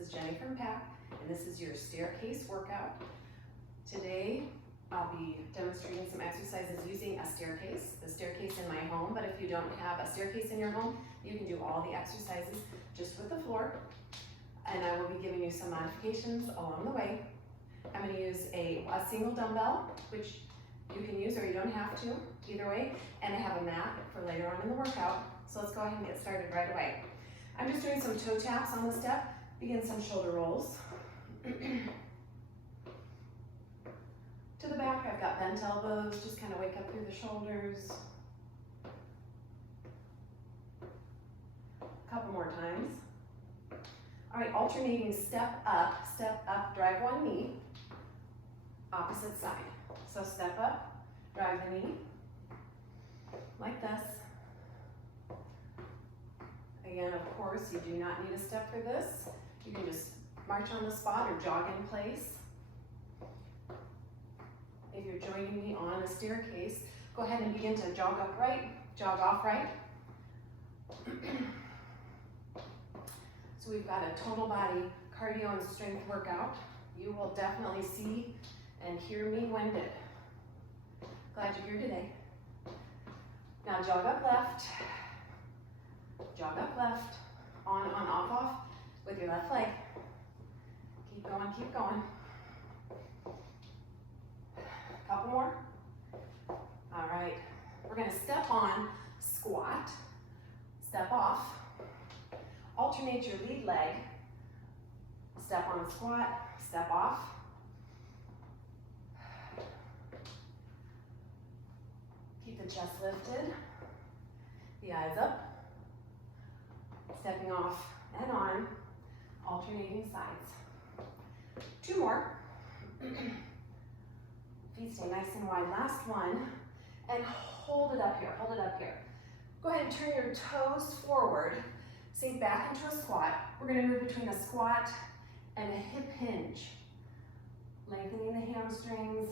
is Jenny from PAC, and this is your staircase workout. Today, I'll be demonstrating some exercises using a staircase, the staircase in my home, but if you don't have a staircase in your home, you can do all the exercises just with the floor, and I will be giving you some modifications along the way. I'm going to use a single dumbbell, which you can use or you don't have to, either way, and I have a mat for later on in the workout, so let's go ahead and get started right away. I'm just doing some toe taps on the step, begin some shoulder rolls. To the back, I've got bent elbows, just kind of wake up through the shoulders. A couple more times. All right, alternating step up, drive one knee, opposite side. So step up, drive the knee, like this. Again, of course, you do not need a step for this. You can just march on the spot or jog in place. If you're joining me on a staircase, go ahead and begin to jog upright, jog off right. So we've got a total body cardio and strength workout. You will definitely see and hear me winded. Glad you're here today. Now jog up left, on, off, with your left leg. Keep going. Couple more. All right, we're gonna step on, squat, step off, alternate your lead leg, step on, squat, step off. Keep the chest lifted, the eyes up, stepping off and on, alternating sides. Two more. Feet stay nice and wide. Last one, and hold it up here, Go ahead and turn your toes forward, sink back into a squat. We're gonna move between a squat and a hip hinge. Lengthening the hamstrings.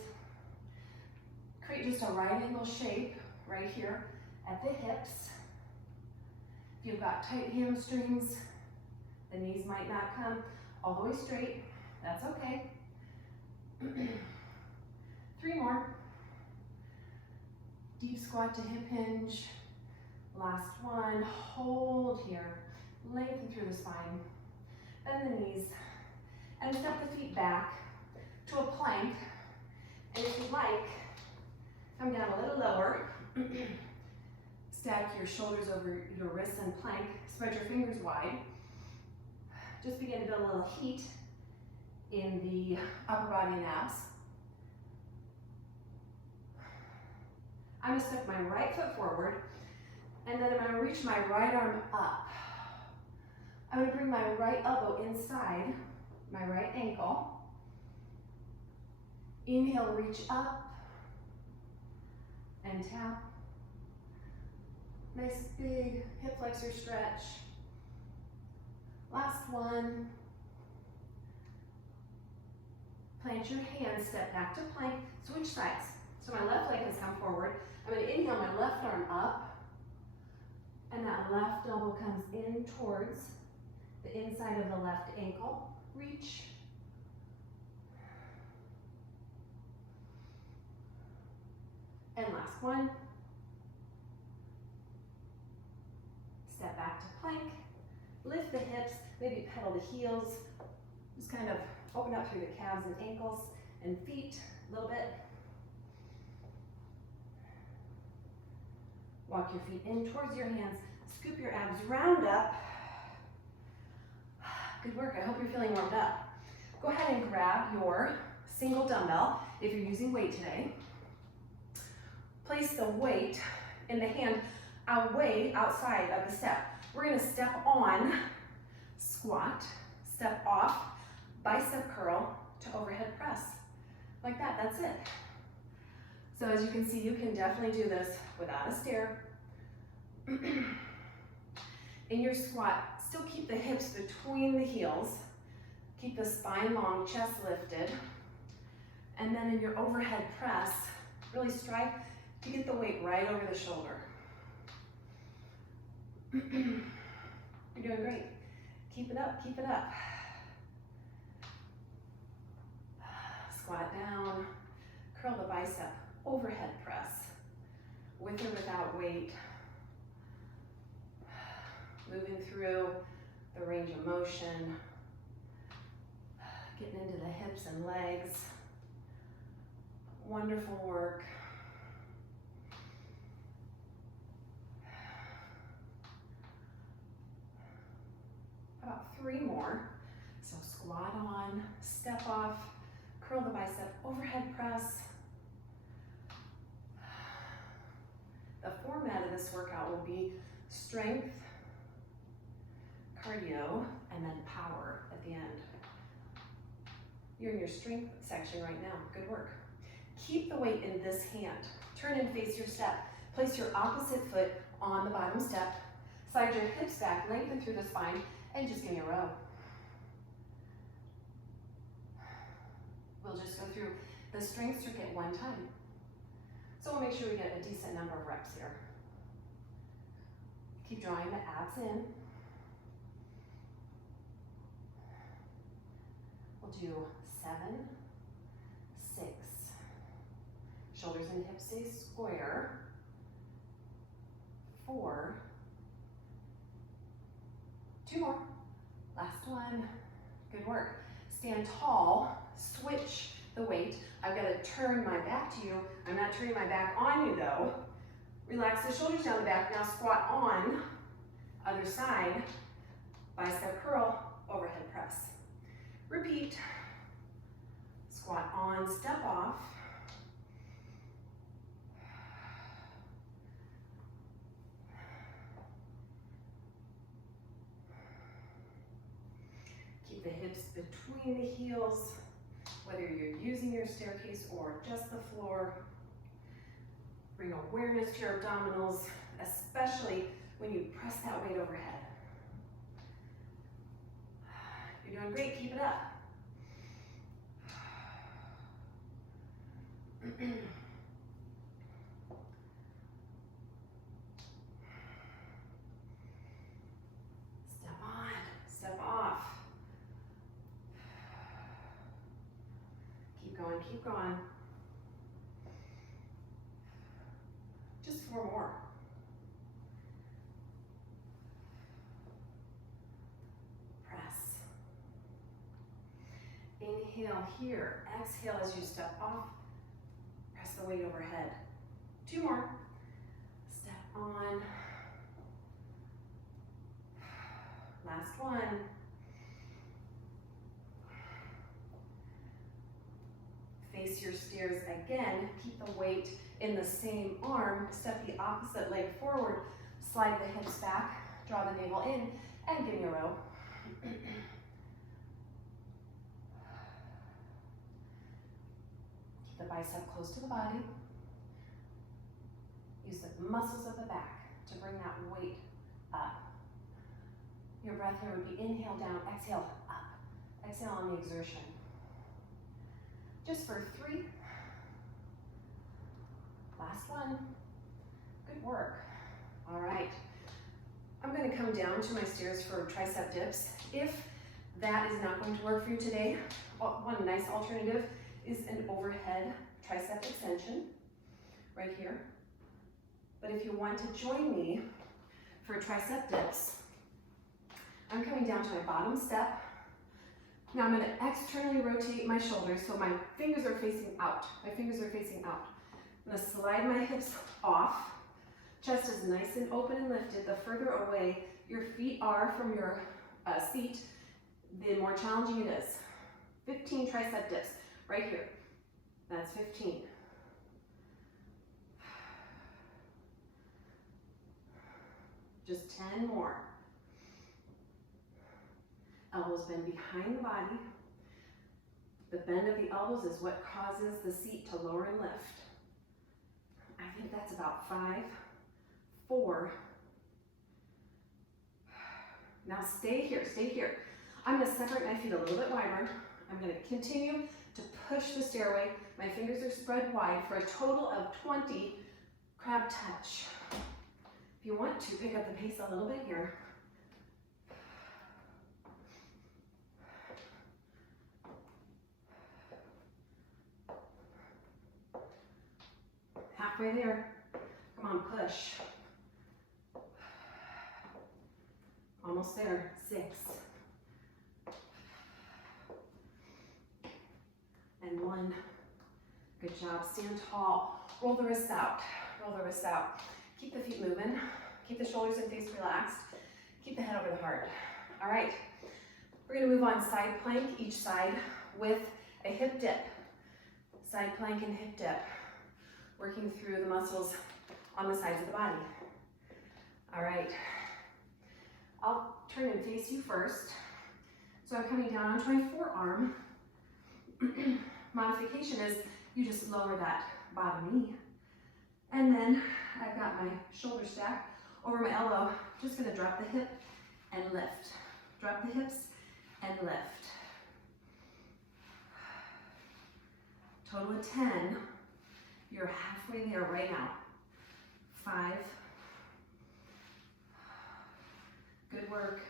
Create just a right angle shape right here at the hips. If you've got tight hamstrings, the knees might not come all the way straight. That's okay. 3 more. Deep squat to hip hinge. Last one, hold here. Lengthen through the spine. Bend the knees. And step the feet back to a plank. And if you'd like, come down a little lower. Stack your shoulders over your wrists and plank. Spread your fingers wide. Just begin to build a little heat in the upper body and abs. I'm going to step my right foot forward, and then I'm going to reach my right arm up. I'm going to bring my right elbow inside my right ankle. Inhale, reach up and tap. Nice big hip flexor stretch. Last one. Plant your hands, step back to plank, switch sides. So my left leg has come forward. I'm going to inhale my left arm up, and that left elbow comes in towards the inside of the left ankle. Reach. And last one. Step back to plank. Lift the hips, maybe pedal the heels. Just kind of open up through the calves and ankles and feet a little bit. Walk your feet in towards your hands. Scoop your abs, round up. Good work, I hope you're feeling warmed up. Go ahead and grab your single dumbbell if you're using weight today. Place the weight in the hand away outside of the step. We're gonna step on, squat, step off, bicep curl to overhead press. Like that, that's it. So as you can see, you can definitely do this without a stair. In your squat, still keep the hips between the heels. Keep the spine long, chest lifted. And then in your overhead press, really strive to get the weight right over the shoulder. You're doing great. Keep it up, keep it up. squat down, curl the bicep, overhead press, with or without weight. Moving through the range of motion, getting into the hips and legs. Wonderful work. About 3 more. So squat on, step off, curl the bicep, overhead press. The format of this workout will be strength, cardio, and then power at the end. You're in your strength section right now. Good work. Keep the weight in this hand. Turn and face your step. Place your opposite foot on the bottom step. Slide your hips back, lengthen through the spine, and just give me a row. We'll just go through the strength circuit one time. So we'll make sure we get a decent number of reps here. Keep drawing the abs in. We'll do 7, 6. Shoulders and hips stay square. 4. 2 more. Last one. Good work. Stand tall. Switch the weight. I've got to turn my back to you. I'm not turning my back on you though. Relax the shoulders down the back. Now squat on. Other side. Bicep curl. Overhead press. Repeat. Squat on. Step off. Keep the hips between the heels, whether you're using your staircase or just the floor. Bring awareness to your abdominals, especially when you press that weight overhead. You're doing great, keep it up. Step on, step off. Keep going, keep going. Just 4 more. Press. Inhale here. Exhale as you step off. Press the weight overhead. 2 more. Step on. Last one. Face your stairs again. Keep the weight in the same arm. Step the opposite leg forward. Slide the hips back. Draw the navel in and give me a row. Keep the bicep close to the body. Use the muscles of the back to bring that weight up. Your breath here would be inhale down, exhale up. Exhale on the exertion. Just for 3. Last one. Good work. All right. I'm going to come down to my stairs for tricep dips. If that is not going to work for you today, one nice alternative is an overhead tricep extension right here. But if you want to join me for tricep dips, I'm coming down to my bottom step. Now I'm going to externally rotate my shoulders so my fingers are facing out. My fingers are facing out. I'm going to slide my hips off. Chest is nice and open and lifted. The further away your feet are from your seat, the more challenging it is. 15 tricep dips right here. That's 15. Just 10 more. Elbows bend behind the body. The bend of the elbows is what causes the seat to lower and lift. I think that's about 5, 4. Now stay here, stay here. I'm gonna separate my feet a little bit wider. I'm gonna continue to push the stairway. My fingers are spread wide for a total of 20 crab touch. If you want to, pick up the pace a little bit here. halfway there. Come on, push. Almost there. 6. And 1. Good job. Stand tall. Roll the wrists out. Roll the wrists out. Keep the feet moving. Keep the shoulders and face relaxed. Keep the head over the heart. All right. We're going to move on side plank, each side with a hip dip. Side plank and hip dip. Working through the muscles on the sides of the body. All right. I'll turn and face you first. So I'm coming down onto my forearm. Modification is you just lower that bottom knee. And then I've got my shoulder stack over my elbow. Just gonna drop the hip and lift. Drop the hips and lift. Total of 10. You're halfway there right now. 5. Good work.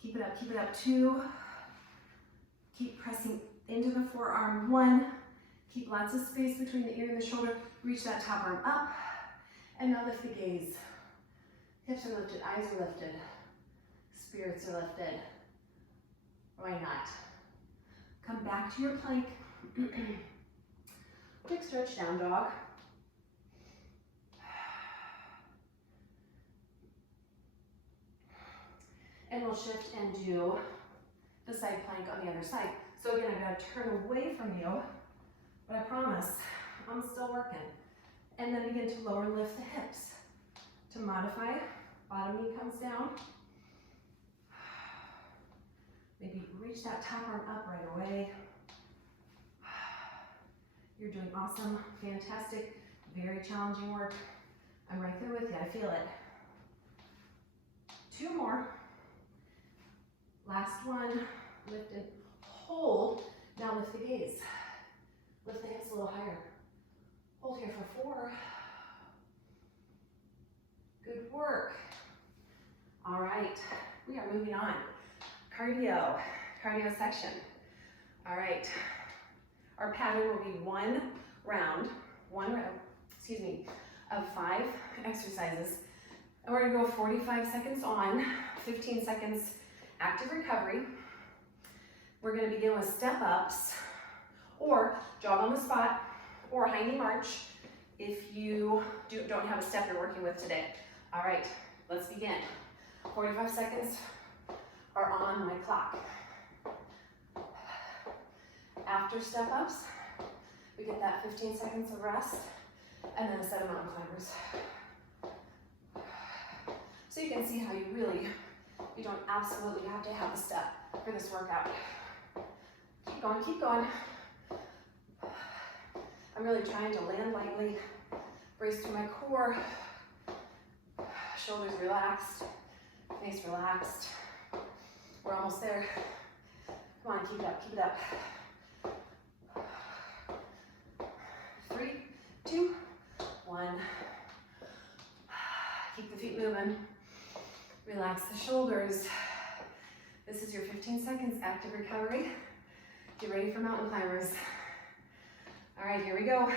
Keep it up, keep it up. 2. Keep pressing into the forearm. 1. Keep lots of space between the ear and the shoulder. Reach that top arm up. And now lift the gaze. Hips are lifted, eyes are lifted. Spirits are lifted. Why not? Come back to your plank. Quick stretch, down dog. And we'll shift and do the side plank on the other side. So again, I gotta turn away from you, but I promise I'm still working. And then begin to lower and lift the hips. To modify, bottom knee comes down. Maybe reach that top arm up right away. You're doing awesome, fantastic, very challenging work. I'm right there with you, I feel it. 2 more. Last one, lift and hold. Now lift the gaze. Lift the hips a little higher. Hold here for 4. Good work. All right, we are moving on. Cardio section. All right, our pattern will be one round, of 5 exercises. And we're gonna go 45 seconds on, 15 seconds active recovery. We're gonna begin with step ups or jog on the spot or high knee march if you don't have a step you're working with today. All right, let's begin. 45 seconds are on my clock. After step ups, we get that 15 seconds of rest and then a set of mountain climbers. So you can see how you don't absolutely have to have a step for this workout. Keep going, keep going. I'm really trying to land lightly, brace through my core, shoulders relaxed, face relaxed. We're almost there. Come on, keep it up, keep it up. 3, 2, 1. Keep the feet moving. Relax the shoulders. This is your 15 seconds active recovery. Get ready for mountain climbers. All right, here we go.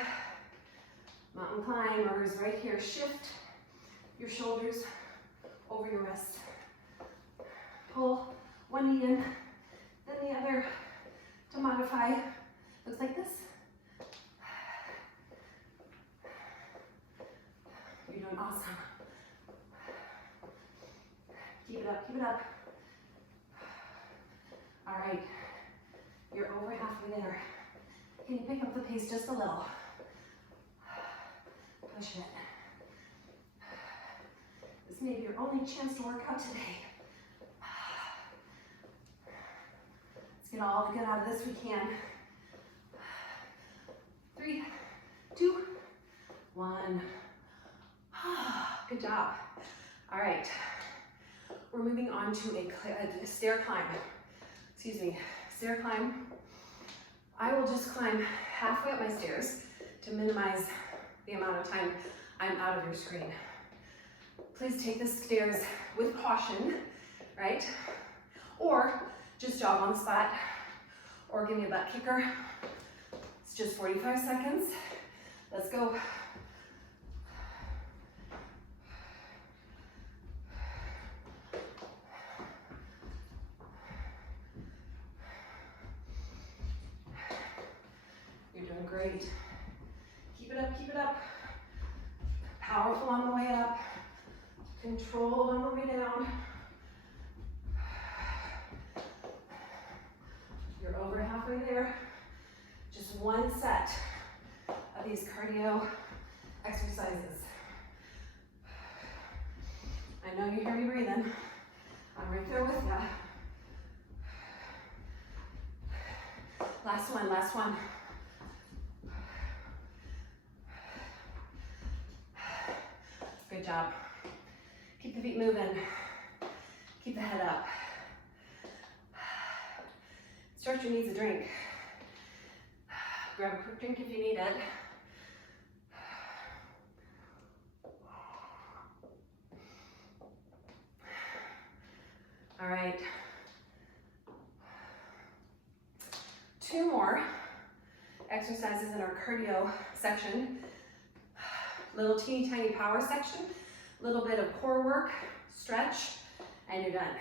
Mountain climbers right here. Shift your shoulders over your wrist. Pull one knee in, then the other to modify. Looks like this. You're doing awesome. Keep it up, keep it up. All right, you're over halfway there. Can you pick up the pace just a little? Push it. This may be your only chance to work out today. Let's get all the good out of this we can. 3, 2, 1. Good job. All right. We're moving on to a stair climb. Stair climb. I will just climb halfway up my stairs to minimize the amount of time I'm out of your screen. Please take the stairs with caution, right? Or just jog on the spot, or give me a butt kicker. It's just 45 seconds. Let's go. You're doing great. Keep it up, keep it up. Powerful on the way up. Controlled on the way down. You're over halfway there. Just one set of these cardio exercises. I know you hear me breathing. I'm right there with you. Last one, last one. Good job. Keep the feet moving. Keep the head up. Stretch your needs a drink. Grab a quick drink if you need it. All right. 2 more exercises in our cardio section. Little teeny tiny power section. Little bit of core work, stretch, and you're done.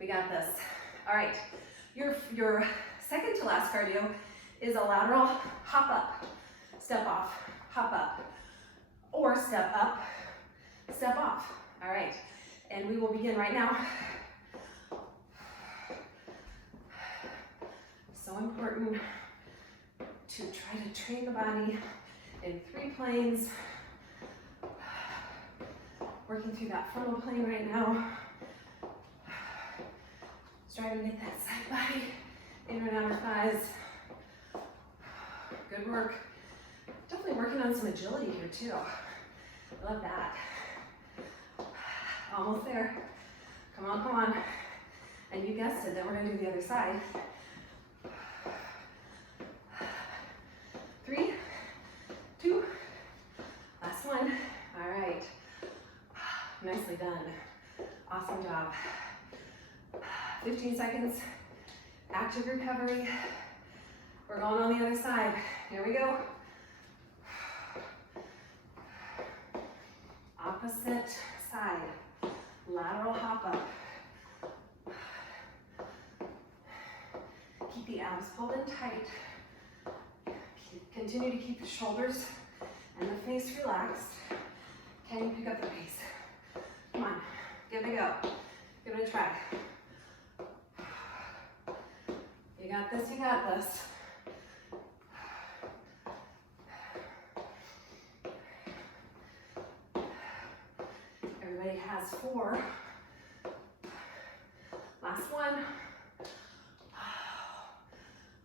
We got this. All right. Your second to last cardio is a lateral hop up, step off, hop up, or step up, step off. All right, and we will begin right now. So important to try to train the body in 3 planes. Working through that frontal plane right now. Starting to get that side body, inner and outer thighs. Good work. Definitely working on some agility here too. Love that. Almost there. Come on, come on. And you guessed it, then we're gonna do the other side. 3, 2, last one. All right. Nicely done. Awesome job. 15 seconds, active recovery. We're going on the other side. Here we go. Opposite side, lateral hop up. Keep the abs pulled in tight. Continue to keep the shoulders and the face relaxed. Can you pick up the pace? Come on, give it a go. Give it a try. You got this, you got this. Everybody has 4. Last one.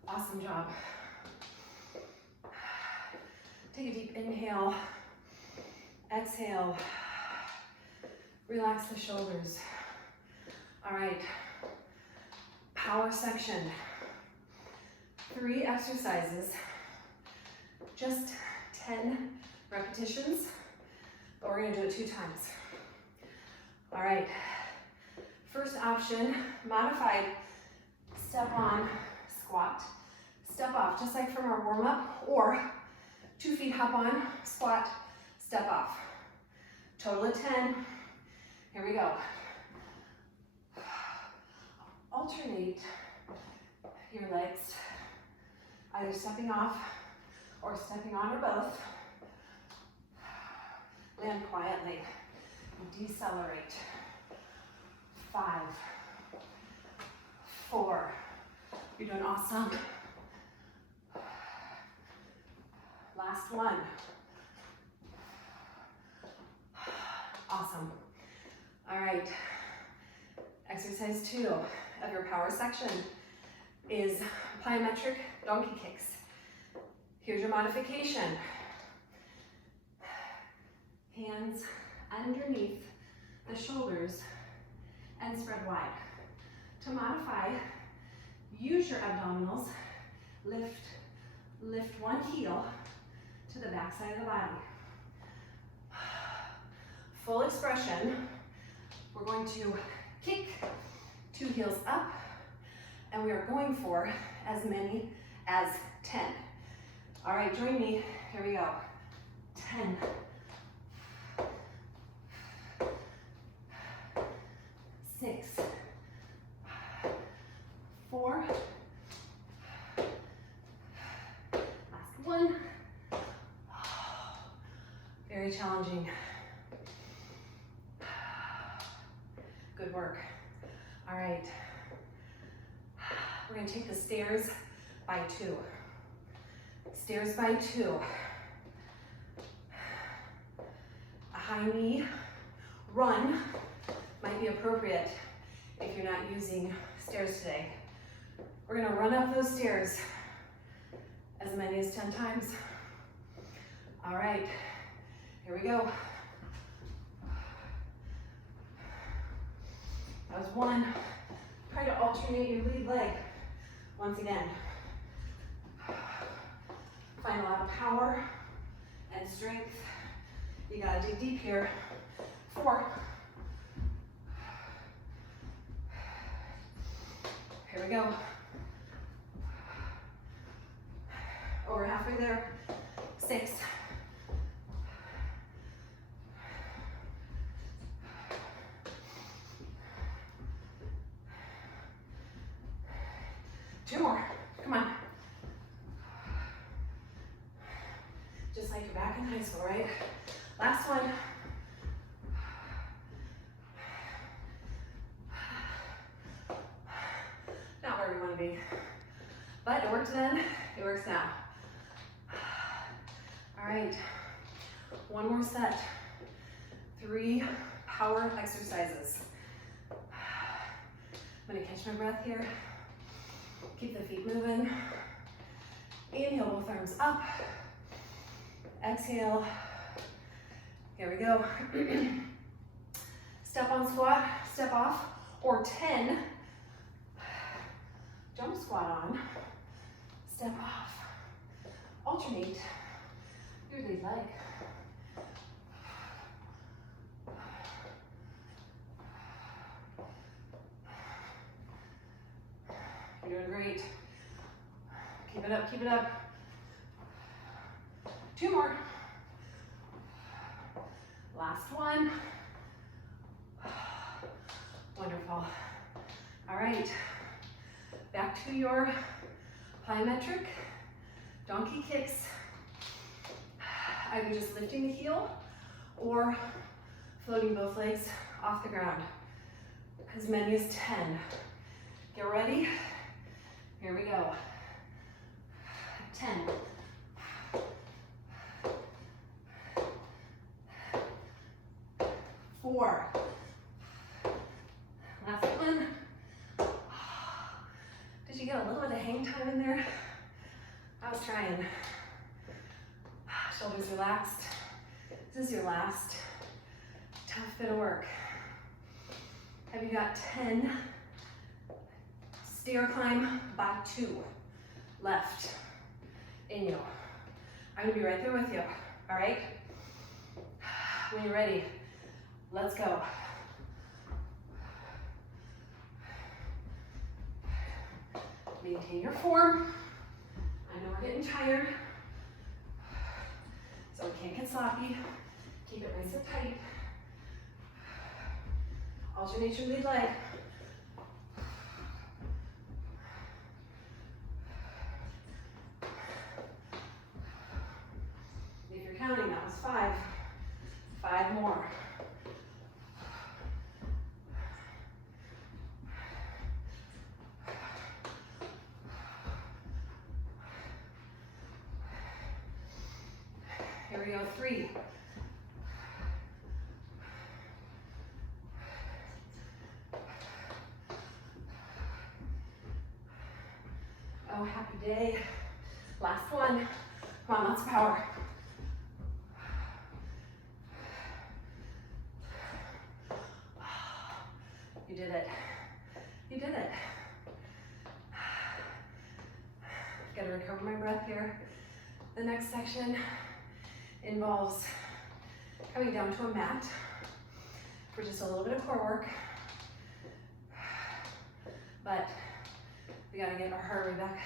Awesome job. Take a deep inhale. Exhale. Relax the shoulders. All right. Power section. 3 exercises, just 10 repetitions, but we're gonna do it 2 times. All right, first option, modified step on squat, step off, just like from our warm up, or 2 feet hop on, squat, step off. Total of 10, here we go. Alternate your legs, either stepping off or stepping on, or both. Land quietly. Decelerate. 5, 4. You're doing awesome. Last one. Awesome. All right. Exercise 2 of your power section is plyometric donkey kicks. Here's your modification. Hands underneath the shoulders and spread wide. To modify, use your abdominals. Lift one heel to the back side of the body. Full expression. We're going to kick 2 heels up, and we are going for as many as 10. All right, join me. Here we go. 10. 6. 4. Last one. Very challenging. Good work. All right. We're going to take the stairs by 2. Stairs by 2. A high knee run might be appropriate if you're not using stairs today. We're going to run up those stairs as many as 10 times. All right, here we go. That was 1. Try to alternate your lead leg once again. Find a lot of power and strength. You gotta dig deep here. 4. Here we go. Over halfway there. 6. 2 more. Come on. Just like you're back in high school, right? Last one. Not where we want to be. But it worked then, it works now. All right, one more set. 3 power exercises. I'm gonna catch my breath here. Keep the feet moving. Inhale, both arms up. Exhale. Here we go. Step on squat, step off, or 10. Jump squat on, step off. Alternate your lead leg. You're doing great. Keep it up, keep it up. 2 more. Last one. Wonderful. All right, back to your plyometric donkey kicks. Either just lifting the heel or floating both legs off the ground. As many as 10. Get ready. Here we go. 10. 4. Last one. Did you get a little bit of hang time in there? I was trying. Shoulders relaxed. This is your last tough bit of work. Have you got 10 stair climb by 2 left in you? I'm gonna be right there with you, all right? When you're ready, let's go. Maintain your form. I know we're getting tired, so we can't get sloppy. Keep it nice and tight. Alternate your lead leg. If you're counting, that was 5. 5 more. Here we go, 3. Oh, happy day. Last one. Come on, lots of power. You did it. You did it. Gotta recover my breath here. The next section involves coming down to a mat for just a little bit of core work. But we gotta get our heart rate back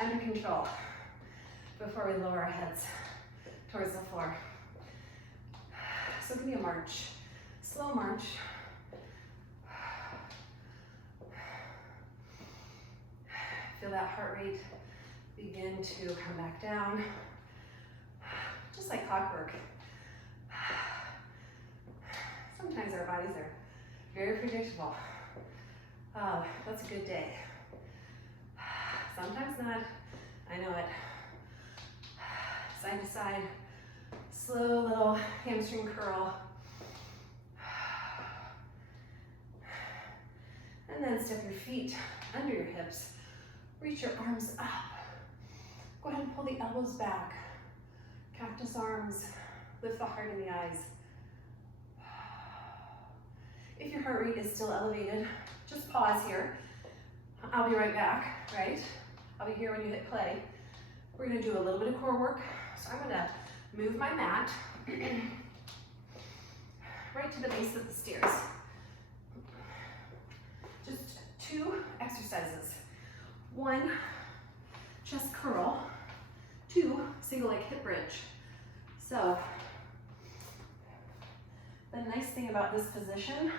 under control before we lower our heads towards the floor. So give me a march, slow march. Feel that heart rate begin to come back down, just like clockwork. Sometimes our bodies are very predictable. Oh, that's a good day. Sometimes not, I know it. Side to side, slow little hamstring curl. And then step your feet under your hips. Reach your arms up. Go ahead and pull the elbows back. Cactus arms, lift the heart and the eyes. If your heart rate is still elevated, just pause here. I'll be right back, right? I'll be here when you hit play. We're gonna do a little bit of core work. So I'm gonna move my mat right to the base of the stairs. Just 2 exercises. 1, chest curl. 2, single leg hip bridge. So, the nice thing about this position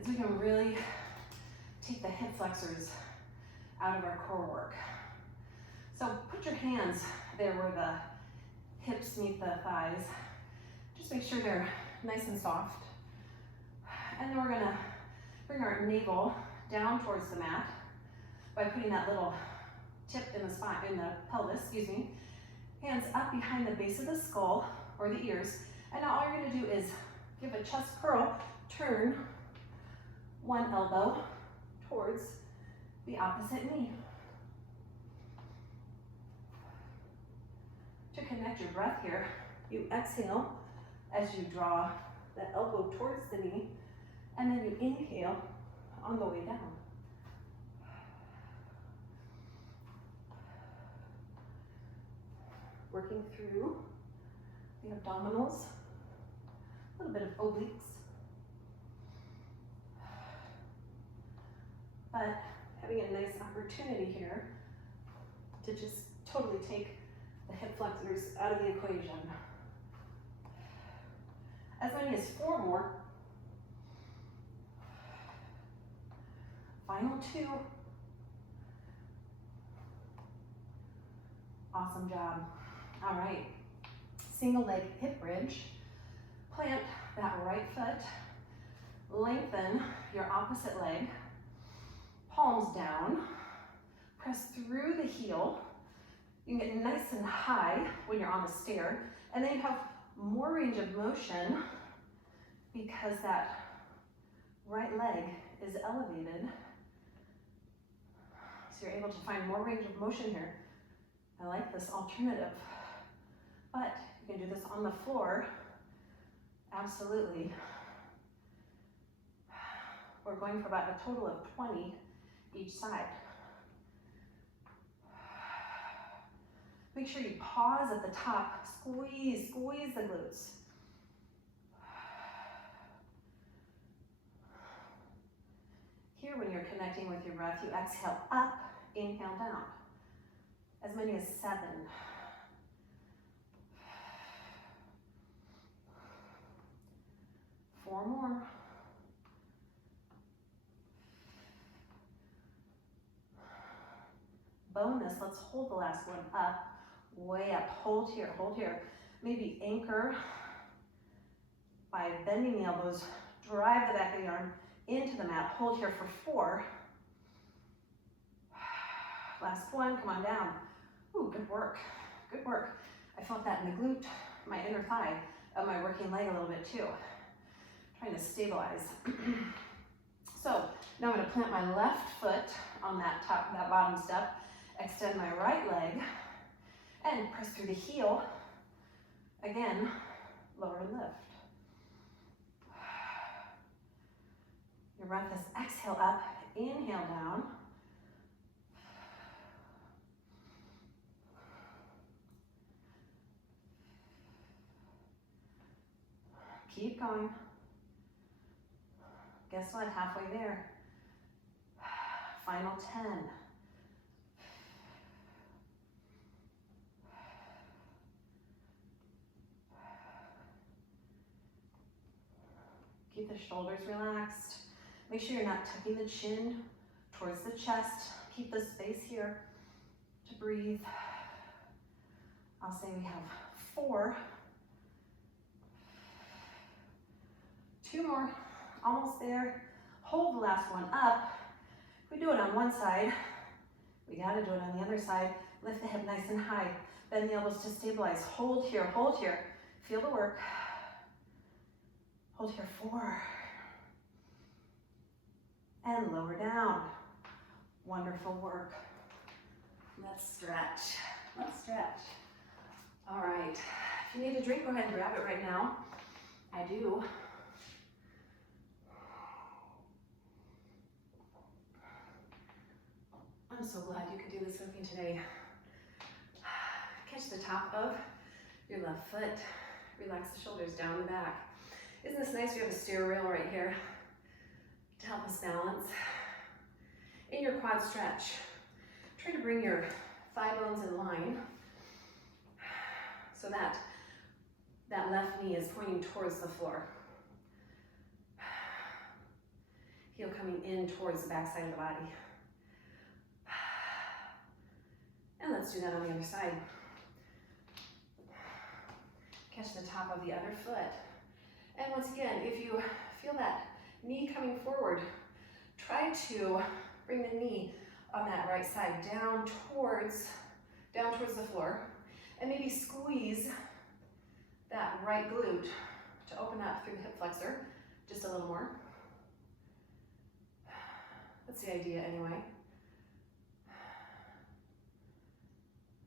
is we can really take the hip flexors out of our core work. So put your hands there where the hips meet the thighs. Just make sure they're nice and soft. And then we're gonna bring our navel down towards the mat by putting that little tip in the spine, in the pelvis, excuse me. Hands up behind the base of the skull or the ears. And now all you're gonna do is give a chest curl, turn one elbow towards the opposite knee. To connect your breath here, you exhale as you draw the elbow towards the knee, and then you inhale on the way down. Working through the abdominals, a little bit of obliques. But having a nice opportunity here to just totally take the hip flexors out of the equation. As many as 4 more. Final 2. Awesome job. All right, single leg hip bridge. Plant that right foot. Lengthen your opposite leg. Palms down. Press through the heel. You can get nice and high when you're on the stair, and then you have more range of motion because that right leg is elevated. So you're able to find more range of motion here. I like this alternative, but you can do this on the floor, absolutely. We're going for about a total of 20 each side. Make sure you pause at the top, squeeze the glutes. Here, when you're connecting with your breath, you exhale up, inhale down. As many as 7. Four more. Bonus, let's hold the last one up, way up, hold here, maybe anchor by bending the elbows, drive the back of the arm into the mat, hold here for 4. Last one, come on down. Ooh, good work, good work. I felt that in the glute, my inner thigh of my working leg a little bit too. Trying to stabilize. So now I'm gonna plant my left foot on that bottom step, extend my right leg, and press through the heel. Again, lower and lift. Your breath is exhale up, inhale down. Keep going. Guess what? Halfway there. Final 10. the shoulders relaxed. Make sure you're not tucking the chin towards the chest. Keep the space here to breathe. I'll say we have 4. 2 more, almost there. Hold the last one up. If we do it on one side, we gotta do it on the other side. Lift the hip nice and high. Bend the elbows to stabilize. Hold here, hold here. Feel the work. Hold here, 4. And lower down. Wonderful work. Let's stretch. Let's stretch. All right. If you need a drink, go ahead and grab it right now. I do. I'm so glad you could do this with me today. Catch the top of your left foot. Relax the shoulders down the back. Isn't this nice? We have a stair rail right here to help us balance. In your quad stretch, try to bring your thigh bones in line so that that left knee is pointing towards the floor. Heel coming in towards the back side of the body. And let's do that on the other side. Catch the top of the other foot. And once again, if you feel that knee coming forward, try to bring the knee on that right side down towards the floor, and maybe squeeze that right glute to open up through the hip flexor just a little more. That's the idea anyway.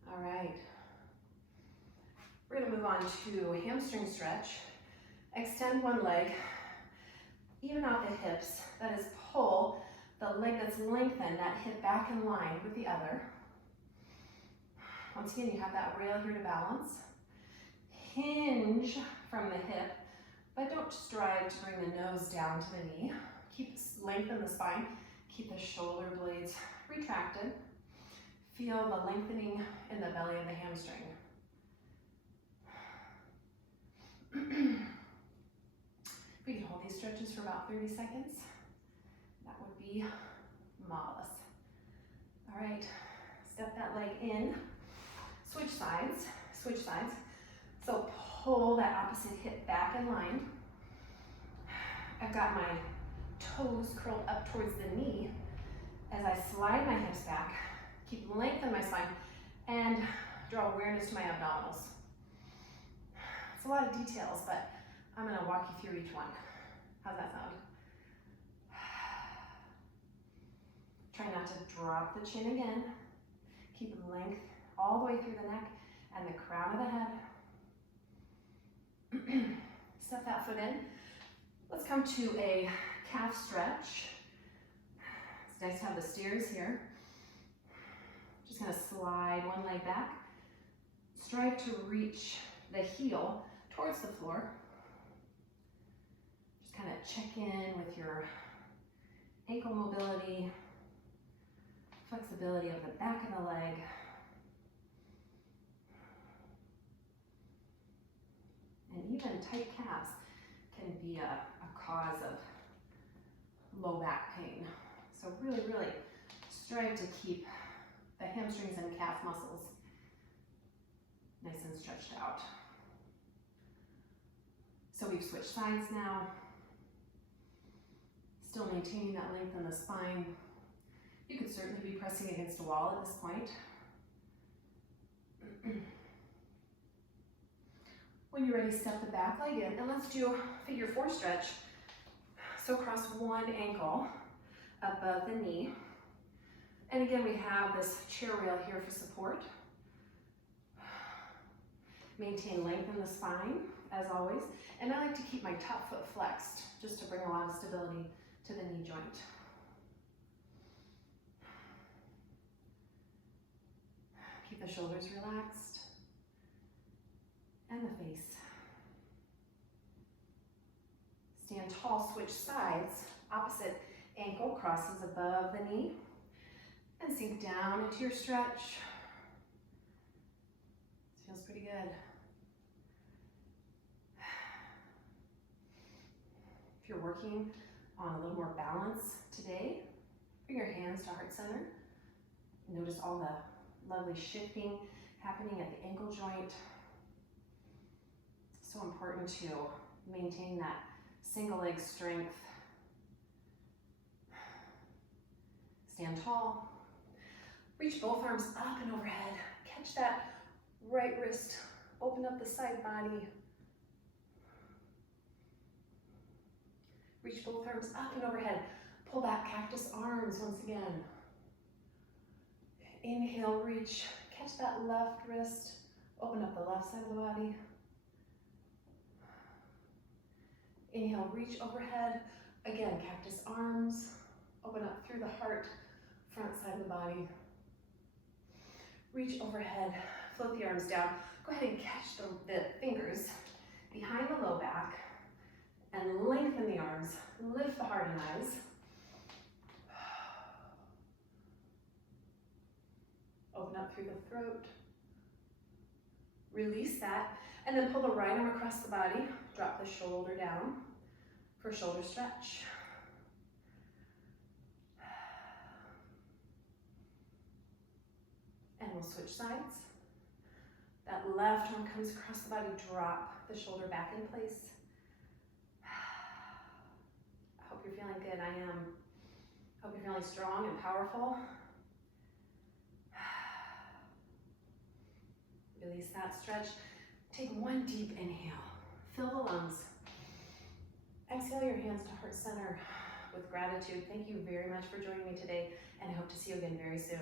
All right. We're gonna move on to hamstring stretch. Extend one leg, even out the hips. That is, pull the leg that's lengthened, that hip back in line with the other. Once again, you have that rail here to balance. Hinge from the hip, but don't strive to bring the nose down to the knee. Lengthen the spine. Keep the shoulder blades retracted. Feel the lengthening in the belly of the hamstring. We can hold these stretches for about 30 seconds. That would be marvelous. All right, step that leg in. Switch sides, switch sides. So pull that opposite hip back in line. I've got my toes curled up towards the knee as I slide my hips back, keep length in my spine, and draw awareness to my abdominals. It's a lot of details, but I'm gonna walk you through each one. How's that sound? Try not to drop the chin again. Keep length all the way through the neck and the crown of the head. Step that foot in. Let's come to a calf stretch. It's nice to have the stairs here. Just gonna slide one leg back. Strive to reach the heel towards the floor. Just kind of check in with your ankle mobility, flexibility of the back of the leg. And even tight calves can be a cause of low back pain. So really, really strive to keep the hamstrings and calf muscles nice and stretched out. So we've switched sides now. Still maintaining that length in the spine. You could certainly be pressing against a wall at this point. When you're ready, step the back leg in, and let's do figure 4 stretch. So cross one ankle above the knee. And again, we have this chair rail here for support. Maintain length in the spine, as always. And I like to keep my top foot flexed, just to bring a lot of stability to the knee joint. Keep the shoulders relaxed. And the face. Stand tall, switch sides. Opposite ankle crosses above the knee. And sink down into your stretch. This feels pretty good. If you're working on a little more balance today, bring your hands to heart center. Notice all the lovely shifting happening at the ankle joint. So important to maintain that single leg strength. Stand tall. Reach both arms up and overhead. Catch that right wrist. Open up the side body. Reach both arms up and overhead. Pull back cactus arms once again. Inhale, reach. Catch that left wrist. Open up the left side of the body. Inhale, reach overhead. Again, cactus arms. Open up through the heart, front side of the body. Reach overhead. Float the arms down. Go ahead and catch the fingers behind the low back and lengthen the arms. Lift the heart and eyes. Open up through the throat. Release that, and then pull the right arm across the body. Drop the shoulder down for shoulder stretch. And we'll switch sides. That left arm comes across the body. Drop the shoulder back in place. I hope you're feeling good. I am. Hope you're feeling strong and powerful. Release that stretch. Take one deep inhale. Fill the lungs. Exhale your hands to heart center with gratitude. Thank you very much for joining me today, and I hope to see you again very soon.